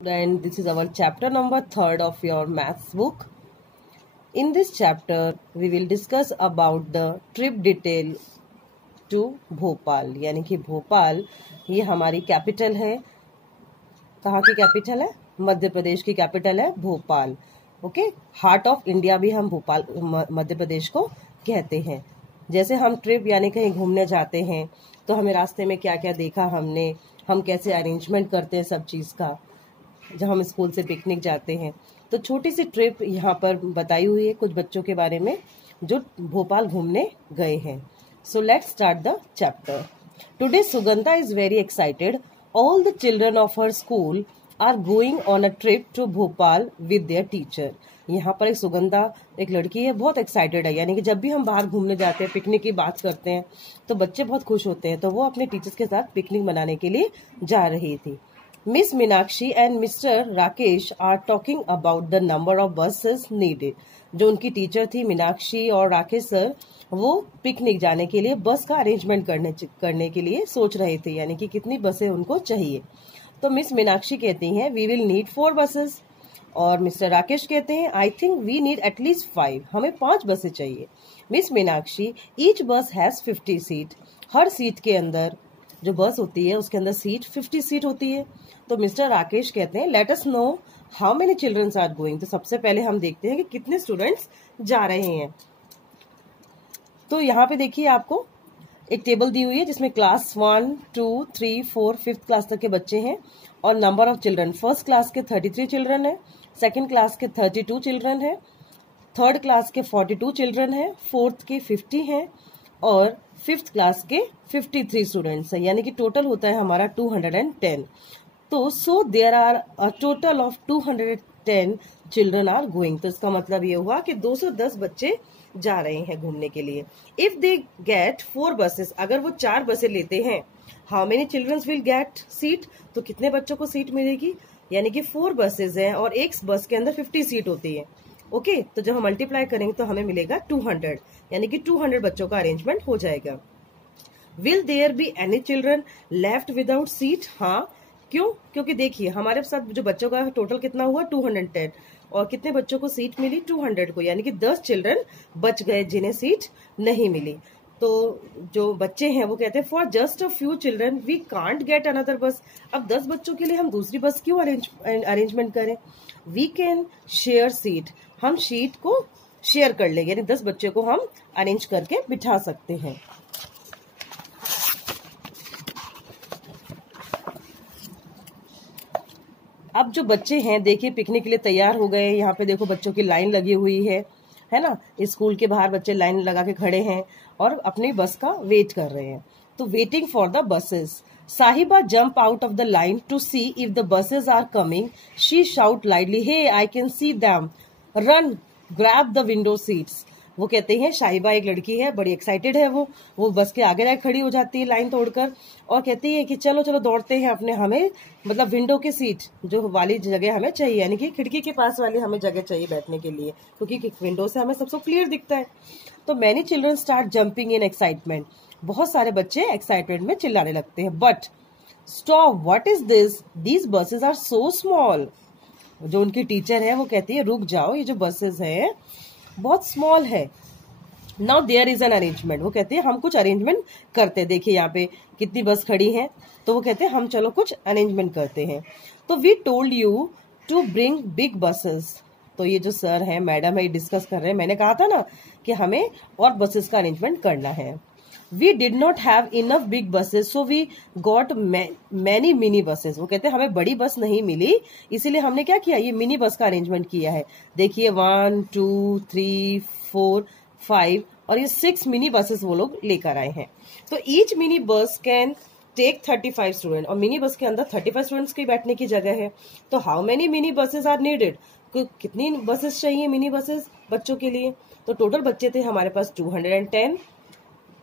And this is our chapter number 3 of your maths book. In this chapter, we will discuss about the trip detail to Bhopal. यानी कि भोपाल ये हमारी capital है. कहाँ की capital है? मध्य प्रदेश की कैपिटल है Bhopal. Okay, heart of India भी हम भोपाल मध्य प्रदेश को कहते हैं. जैसे हम ट्रिप यानी कहीं घूमने जाते हैं तो हमें रास्ते में क्या क्या देखा हमने, हम कैसे अरेंजमेंट करते हैं सब चीज़ का. जब हम स्कूल से पिकनिक जाते हैं तो छोटी सी ट्रिप यहाँ पर बताई हुई है कुछ बच्चों के बारे में जो भोपाल घूमने गए हैं. So let's start the chapter. Today Sugandha is very excited. All the children of her school are going on a trip to Bhopal with their teacher. यहाँ पर एक सुगंधा एक लड़की है, बहुत एक्साइटेड है. यानी कि जब भी हम बाहर घूमने जाते हैं, पिकनिक की बात करते हैं तो बच्चे बहुत खुश होते हैं. तो वो अपने टीचर्स के साथ पिकनिक मनाने के लिए जा रही थी. Miss Meenakshi and Mr. Rakesh are talking about the number of buses needed. जो उनकी टीचर थी मीनाक्षी और राकेश सर, वो पिकनिक जाने के लिए बस का अरेंजमेंट करने के लिए सोच रहे थे. यानी कि कितनी बसें उनको चाहिए. तो मिस मीनाक्षी कहती हैं वी विल नीड 4 बसेस और मिस्टर राकेश कहते हैं I think we need at least 5. हमें 5 बसें चाहिए. Miss Meenakshi each bus has 50 seat. हर सीट के अंदर जो बस होती है उसके अंदर सीट 50 सीट होती है. तो मिस्टर राकेश कहते हैं let us know how many childrens are going. तो सबसे पहले हम देखते हैं कि कितने स्टूडेंट्स जा रहे हैं. तो यहाँ पे देखिए आपको एक टेबल दी हुई है जिसमें क्लास 1, 2, 3, 4, 5th क्लास तक के बच्चे हैं और number of children. First class के 33 चिल्ड्रन है, सेकेंड क्लास के 32 चिल्ड्रन है, थर्ड क्लास के 42 चिल्ड्रन है, फोर्थ के 50 हैं और 5th क्लास के 53 स्टूडेंट्स हैं. यानी कि टोटल होता है हमारा 210. तो so there are a total of 210 children are going. तो इसका मतलब ये हुआ कि 210 बच्चे जा रहे हैं घूमने के लिए. इफ दे गेट 4 बसेस, अगर वो 4 बसें लेते हैं, how many childrens will get seat. तो कितने बच्चों को सीट मिलेगी. यानी कि 4 बसेज हैं और एक बस के अंदर 50 सीट होती है. ओके, तो जब हम मल्टीप्लाई करेंगे तो हमें मिलेगा 200. यानी कि 200 बच्चों का अरेंजमेंट हो जाएगा. Will there be any children left without seat. हाँ, क्यों? क्योंकि देखिए हमारे साथ जो बच्चों का टोटल कितना हुआ 210 और कितने बच्चों को सीट मिली 200 को. यानी कि 10 चिल्ड्रन बच गए जिन्हें सीट नहीं मिली. तो जो बच्चे हैं वो कहते हैं for just a few children we can't get another bus. अब 10 बच्चों के लिए हम दूसरी बस क्यों अरेंजमेंट करें. We can share seat. हम सीट को शेयर कर लेंगे. यानी 10 बच्चे को हम अरेंज करके बिठा सकते हैं. अब जो बच्चे हैं देखिए पिकनिक के लिए तैयार हो गए. यहाँ पे देखो बच्चों की लाइन लगी हुई है ना. स्कूल के बाहर बच्चे लाइन लगा के खड़े हैं और अपनी बस का वेट कर रहे हैं. तो waiting for the buses. Sahiba jump out of the line to see if the buses are coming. She shout lightly hey I can see them, run grab the window seats. वो कहते हैं शाहिबा एक लड़की है, बड़ी एक्साइटेड है. वो बस के आगे जाके खड़ी हो जाती है लाइन तोड़कर और कहती है कि चलो चलो दौड़ते हैं अपने, हमें मतलब विंडो की सीट जो वाली जगह हमें चाहिए. यानी कि खिड़की के पास वाली हमें जगह चाहिए बैठने के लिए क्योंकि विंडो से हमें सबसे क्लियर दिखता है. तो many children start jumping in excitement. बहुत सारे बच्चे एक्साइटमेंट में चिल्लाने लगते हैं. But stop, what is this, these buses are so small. जो उनकी टीचर है वो कहती है रुक जाओ, ये जो बसेज हैं बहुत स्मॉल है. Now there is an arrangement. वो कहते हैं हम कुछ अरेंजमेंट करते हैं. देखिए यहाँ पे कितनी बस खड़ी हैं. तो वो कहते हैं हम चलो कुछ अरेंजमेंट करते हैं. तो we told you to bring big buses. तो ये जो सर हैं मैडम है डिस्कस कर रहे हैं. मैंने कहा था ना कि हमें और बसेस का अरेंजमेंट करना है. We did not have enough big buses so we got many mini buses. वो कहते हैं हमें बड़ी बस नहीं मिली इसीलिए हमने क्या किया, ये मिनी बस का अरेंजमेंट किया है. देखिए 1, 2, 3, 4, 5 और ये 6 मिनी बसेस वो लोग लेकर आए हैं. तो each mini bus can take 35 student और मिनी बस के अंदर 35 स्टूडेंट्स की बैठने की जगह है. तो how many mini buses are needed. कितनी बसेस चाहिए मिनी बसेस बच्चों के लिए. तो टोटल बच्चे थे हमारे पास 210.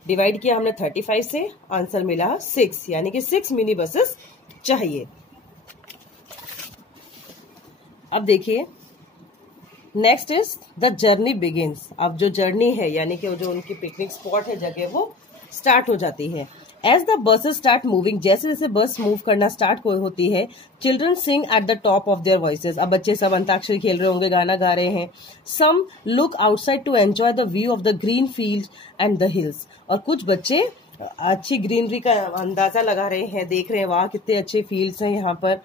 डिवाइड किया हमने 35 से, आंसर मिला 6. यानी कि 6 मिनी बसेस चाहिए. अब देखिए next is the journey begins. अब जो जर्नी है यानी कि जो उनकी पिकनिक स्पॉट है जगह वो स्टार्ट हो जाती है. As the buses start moving, जैसे जैसे बस मूव करना स्टार्ट होती है, children sing at the top of their voices. अब बच्चे सब अंताक्षरी खेल रहे होंगे, गाना गा रहे हैं। Some look outside to enjoy the view of the green field and the hills, और कुछ बच्चे अच्छी ग्रीनरी का अंदाजा लगा रहे हैं, देख रहे हैं वाह कितने अच्छे फील्ड्स हैं यहाँ पर।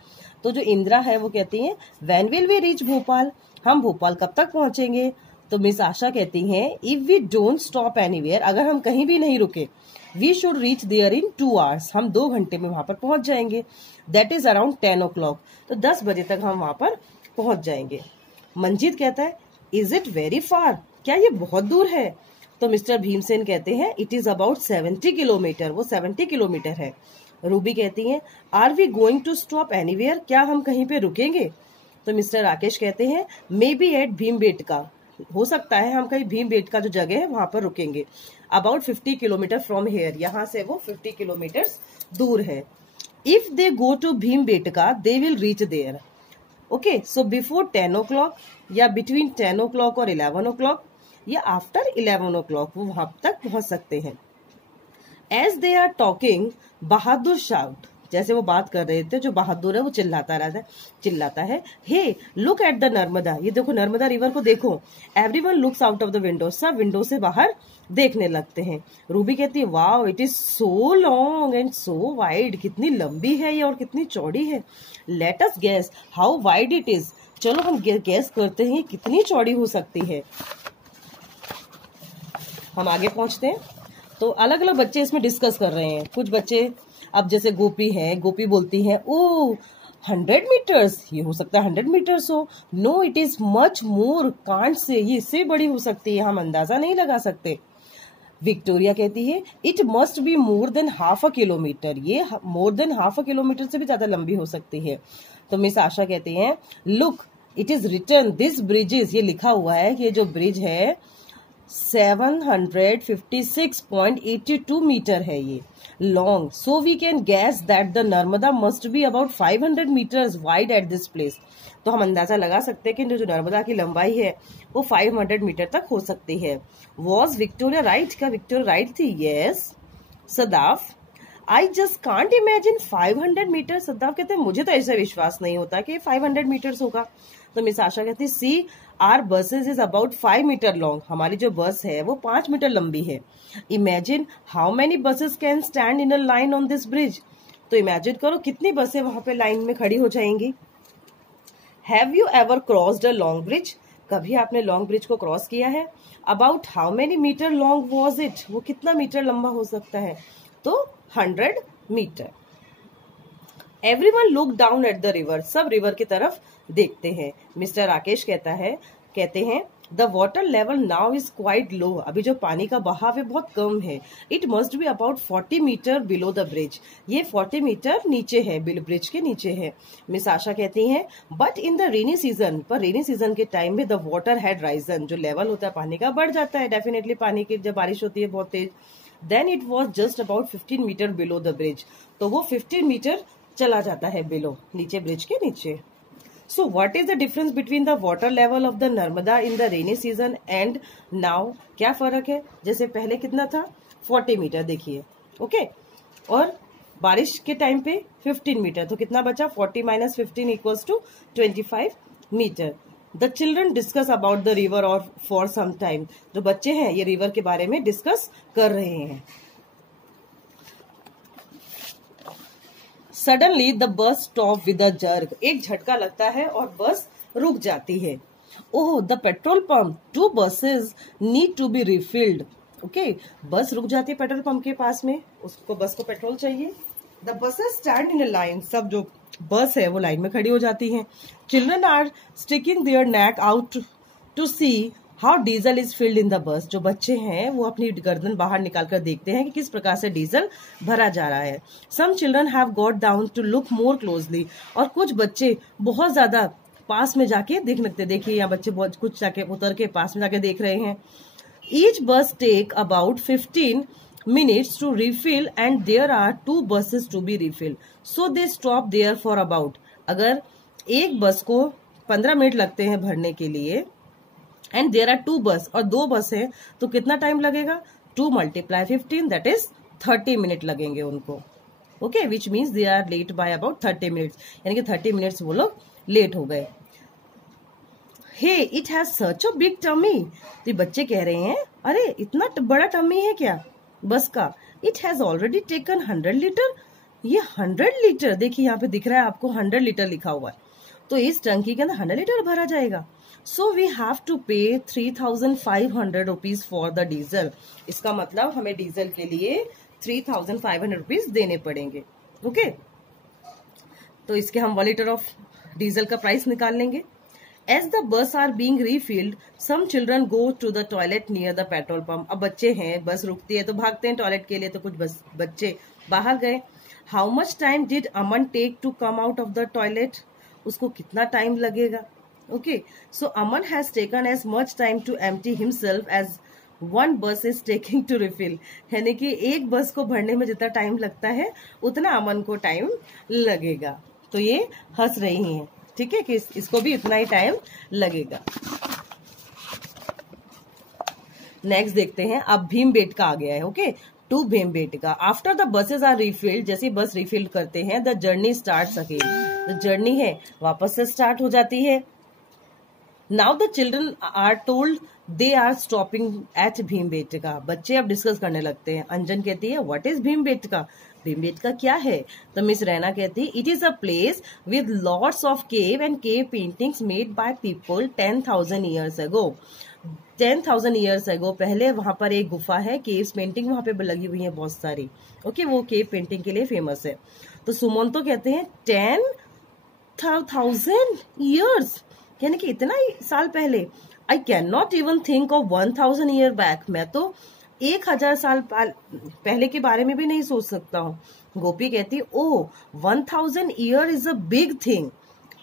तो जो इंदिरा है वो कहती है when will we reach Bhopal, हम भोपाल कब तक पहुंचेंगे। तो मिस आशा कहती हैं if we don't stop anywhere, अगर हम कहीं भी नहीं रुके, we should reach there in 2 hours, हम 2 घंटे में वहां पर पहुंच जाएंगे। दैट इज अराउंड 10 o'clock, तो 10 बजे तक हम वहां पर पहुंच जाएंगे। मंजीत कहता है इज इट वेरी फार, क्या ये बहुत दूर है। तो मिस्टर भीमसेन कहते हैं इट इज अबाउट 70 किलोमीटर, वो 70 किलोमीटर है। रूबी कहती है are we going to stop anywhere, क्या हम कहीं पे रुकेंगे। तो मिस्टर राकेश कहते हैं मे बी एट भीमबेटका, हो सकता है हम कहीं भीमबेटका जो जगह है वहां पर रुकेंगे। अबाउट 50 किलोमीटर फ्रॉम हेयर, यहाँ से वो 50 किलोमीटर दूर है। If they go to Bhimbetka they will reach there. Okay, so before 10 o'clock या बिटवीन 10 o'clock और 11 o'clock या आफ्टर 11 o'clock वो वहां तक पहुंच सकते हैं। As they are talking Bahadur shout, जैसे वो बात कर रहे थे जो बहादुर है वो चिल्लाता है hey look at the Narmada, ये देखो नर्मदा रिवर को देखो। Everyone looks out of the window, सब विंडो से बाहर देखने लगते हैं। रूबी कहती है wow it is so long and so wide, कितनी लंबी है ये और कितनी चौड़ी है। Let us guess how wide it is, चलो हम गेस करते हैं कितनी चौड़ी हो सकती है। हम आगे पहुंचते हैं। तो अलग अलग बच्चे इसमें डिस्कस कर रहे हैं। कुछ बच्चे, अब जैसे गोपी है, गोपी बोलती है ओ 100 मीटर्स, ये हो सकता है 100 मीटर्स हो। No it is much more, can't say, ये इससे बड़ी हो सकती है, हम अंदाजा नहीं लगा सकते। विक्टोरिया कहती है it must be more than half a kilometre, ये more than half a kilometre से भी ज्यादा लंबी हो सकती है। तो मिस आशा कहती हैं look it is written this bridges, ये लिखा हुआ है कि ये जो ब्रिज है 756.82 मीटर है ये long. So we can guess that the Narmada must be about 500 metres wide at this place. तो हम अंदाजा लगा सकते हैं कि जो नर्मदा की लंबाई है वो 500 मीटर तक हो सकती है। वॉज विक्टोरिया राइट, क्या विक्टोरिया राइट थी। Yes. Sadaf I just can't imagine 500 metres, Sadaf कहते हैं मुझे तो ऐसा विश्वास नहीं होता कि 500 मीटर्स होगा। तो मिस आशा कहती है see our buses is about 5 metre long, हमारी जो बस है वो 5 मीटर लंबी है। Imagine how many buses can stand in a line on this bridge, तो इमेजिन करो कितनी बसें वहां पे लाइन में खड़ी हो जाएंगी। Have you ever crossed a long bridge, कभी आपने लॉन्ग ब्रिज को क्रॉस किया है। About how many metre long was it, वो कितना मीटर लंबा हो सकता है। तो 100 metre. Everyone look down at the river, सब रिवर की तरफ देखते हैं। मिस्टर राकेश कहते हैं the water level now is quite low, अभी जो पानी का बहाव है बहुत कम है। It must be about 40 metre below the bridge, ये 40 मीटर नीचे है, ब्रिज के नीचे है। मिस आशा कहती हैं but in the rainy season, पर रेनी सीजन के टाइम में द वाटर हैड राइजन, जो लेवल होता है पानी का बढ़ जाता है डेफिनेटली, पानी की जब बारिश होती है बहुत तेज। Then it was just about 15 metres below the bridge, तो वो 15 मीटर चला जाता है बिलो, नीचे ब्रिज के नीचे। So what is the difference between the water level of the Narmada in the rainy season and now? क्या फर्क है, जैसे पहले कितना था 40 मीटर देखिए, ओके, और बारिश के टाइम पे 15 मीटर, तो कितना बचा 40 minus 15 equals to 25 metre. The children discuss about the river और फॉर सम टाइम, जो बच्चे हैं ये रिवर के बारे में डिस्कस कर रहे हैं। Suddenly the bus stop with a jerk, एक झटका लगता है और बस रुक जाती है। Oh the petrol pump, 2 buses need to be refilled. Okay, bus रुक जाती है पेट्रोल पंप के पास में, उसको बस को पेट्रोल चाहिए। The buses stand in a line, सब जो बस है वो लाइन में खड़ी हो जाती हैं। Children are sticking their neck out to see how diesel is filled in the bus, जो बच्चे हैं वो अपनी गर्दन बाहर निकालकर देखते हैं कि किस प्रकार से डीजल भरा जा रहा है। Some children have got down to look more closely, और कुछ बच्चे बहुत ज्यादा पास में जाके देख लगते, देखिए यहाँ बच्चे बहुत कुछ जाके उतर के पास में जाके देख रहे हैं। ईच बस take about 15 minutes to refill and there are 2 buses to be refilled, so they stop there for about, अगर एक बस को 15 मिनट लगते हैं भरने के लिए and there are 2 बस और 2 बस है तो कितना टाइम लगेगा, 2 × 15 that is 30 मिनट लगेंगे उनको। Okay, which means they are late by about 30 minutes, यानी कि 30 मिनट्स वो लोग लेट हो गए। Hey it has such a big tummy, तो ये बच्चे कह रहे हैं अरे इतना बड़ा टमी है क्या बस का। It has already taken 100 litre, ये 100 लीटर, देखिए यहाँ पे दिख रहा है आपको 100 लीटर लिखा हुआ है, तो इस टंकी के अंदर 100 लीटर भरा जाएगा। सो वी हैव टू पे 3500 रुपीज फॉर द डीजल, इसका मतलब हमें डीजल के लिए 3500 रुपीज देने पड़ेंगे। ओके, तो इसके हम 1 लीटर ऑफ डीजल का प्राइस निकाल लेंगे। As the bus are being refilled, some children go to the toilet near the petrol pump. अब बच्चे हैं, बस रुकती है तो भागते हैं टॉयलेट के लिए, तो कुछ बच्चे बाहर गए। How much time did Aman take to come out of the toilet? उसको कितना टाइम लगेगा? Okay, so Aman has taken as much time to empty himself as one bus is taking to refill. यानी कि एक बस को भरने में जितना टाइम लगता है उतना अमन को टाइम लगेगा। तो ये हंस रही हैं, ठीक है, कि इसको भी इतना ही टाइम लगेगा। नेक्स्ट देखते हैं, अब भीमबेटका आ गया है। Okay, to Bhimbetka. After the buses are refilled, जैसे बस रिफिल करते हैं, the journey starts again, the journey है वापस से स्टार्ट हो जाती है। Now the children are told they are stopping at Bhimbetka, बच्चे अब डिस्कस करने लगते हैं। अंजन कहती है व्हाट इज भीमबेटका, भीमबेटका क्या है? तो मिस रैना कहती है it is a place with lots of cave and cave paintings made by people 10,000 years ago. 10,000 years ago पहले वहां पर एक गुफा है, केव्स पेंटिंग वहां पे लगी हुई है बहुत सारी। ओके, वो केव पेंटिंग के लिए फेमस है। तो सुमन तो कहते हैं 10,000 ईयर्स, यानी कि इतना ही साल पहले। I can not even think of 1,000 year back, मैं तो 1000 साल पहले के बारे में भी नहीं सोच सकता हूँ। गोपी कहती ओ 1000 year is a big thing.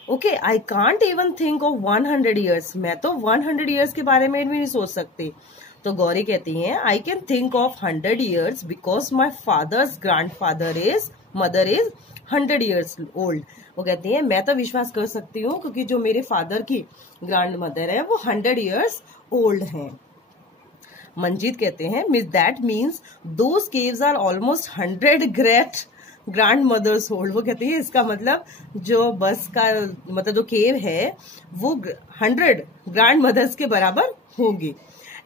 Okay, I can't even think of 100 years, मैं तो 100 ईयर्स के बारे में भी नहीं सोच सकती। तो गौरी कहती है I can think of 100 years because my father's mother is 100 years old. वो कहती है मैं तो विश्वास कर सकती हूँ क्योंकि जो मेरे फादर की ग्रैंड मदर है वो 100 ईयर्स ओल्ड हैं। मंजीत कहते हैं miss that means those caves are almost 100 great grand mothers old. वो कहती है इसका मतलब जो बस का मतलब जो केव है वो 100 ग्रैंड मदर्स के बराबर होगी।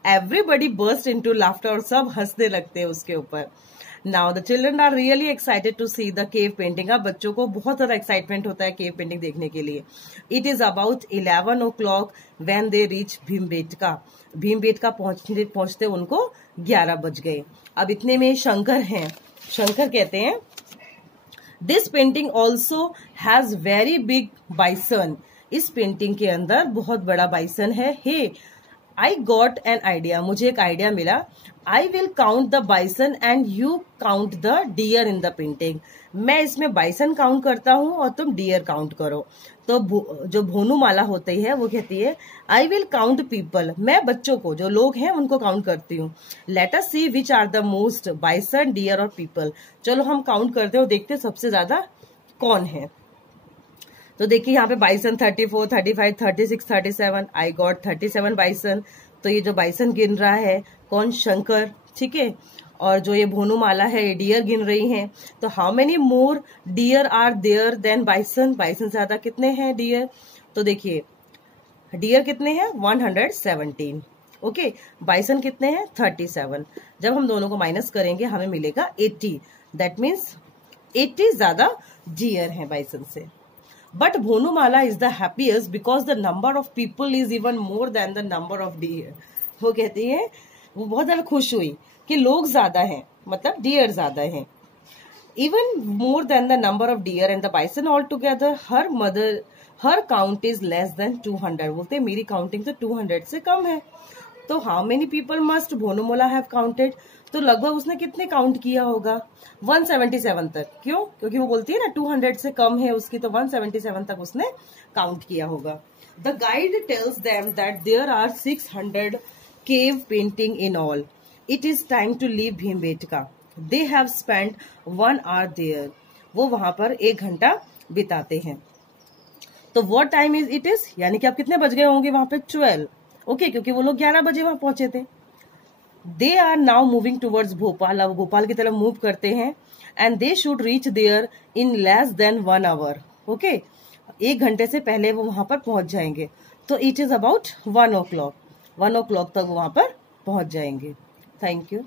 एवरीबडी बर्स्ट इनटू लाफ्टर, और सब हंसने लगते हैं उसके ऊपर। Now the children are really excited to see the cave painting. अब बच्चों को बहुत ज्यादा एक्साइटमेंट होता है केव पेंटिंग देखने के लिए। It is about 11 o'clock when they reach Bhimbetka. Bhimbetka पहुंचते उनको 11 बज गए। अब इतने में शंकर हैं, शंकर कहते हैं this painting also has very big bison. इस पेंटिंग के अंदर बहुत बड़ा बाइसन है। Hey I got an idea, मुझे एक आइडिया मिला। I will count the bison and you count the deer in the painting. मैं इसमें बाइसन काउंट करता हूँ और तुम डियर काउंट करो। तो जो भोनुमाला होती है वो कहती है आई विल काउंट पीपल, मैं बच्चों को जो लोग हैं उनको काउंट करती हूँ। Let us see which are the most bison deer और पीपल। चलो हम काउंट करते और देखते सबसे ज्यादा कौन है। तो देखिए यहाँ पे बाइसन 34, 35, 36, 37। I got 37 bison. तो ये जो बाइसन गिन रहा है कौन? शंकर, ठीक है। और जो ये भोनुमाला है ये डियर गिन रही हैं। तो how many more deer are there than bison? Bison से ज्यादा कितने हैं डियर? तो देखिए डियर कितने हैं? 117। ओके, बाइसन कितने हैं? 37। जब हम दोनों को माइनस करेंगे हमें मिलेगा 80। दैट मीन्स 80 ज्यादा डियर हैं बाइसन से। But Bhonumala is the happiest because the number of people is even more than the number of deer. वो कहती है वो बहुत ज्यादा खुश हुई कि लोग ज्यादा हैं, मतलब डियर ज्यादा हैं। Even more than the number of dear and the bison all together her count is less than 200। बोलते मेरी काउंटिंग तो 200 से कम है। तो how many people must Bhonumala have counted? तो लगभग उसने कितने काउंट किया होगा? 177 तक। क्यों? क्योंकि वो बोलती है ना 200 से कम है उसकी, तो 177 तक उसने काउंट किया होगा। The guide tells them that there are 600 cave painting in all. It is time to leave Bhimbetka. They have spent 1 hour there. वो वहां पर 1 घंटा बिताते हैं। तो what time is it is? यानी कि आप कितने बज गए होंगे वहां पे? 12। ओके, क्योंकि वो लोग 11 बजे वहां पहुंचे थे। They are now moving towards Bhopal, अब भोपाल की तरफ मूव करते हैं। And they should reach there in less than 1 hour, okay, 1 घंटे से पहले वो वहां पर पहुंच जाएंगे। तो it is about 1 o'clock, 1 o'clock तक वो वहां पर पहुंच जाएंगे। Thank you.